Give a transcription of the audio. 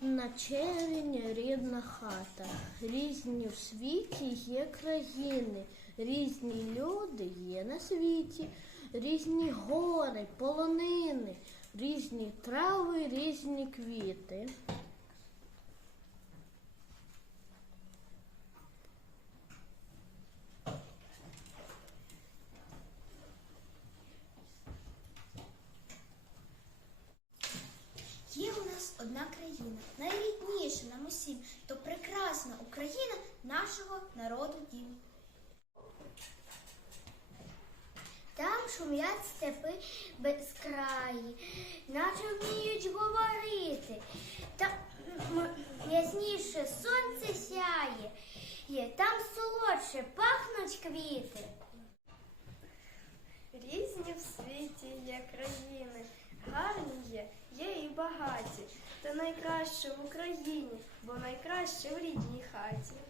на черені рідна хата. Різні в світі є країни, різні люди є на світі, різні гори, полонини, різні трави, різні квіти. Одна країна, найрідніша нам усім, то прекрасна Україна нашого народу дім. Там шумлять степи безкраї, наче вміють говорити, та м- ясніше сонце сяє, є, там солодше пахнуть квіти. Різні в світі є країни, гарні є, найкраще в Україні, бо найкраще в рідній хаті.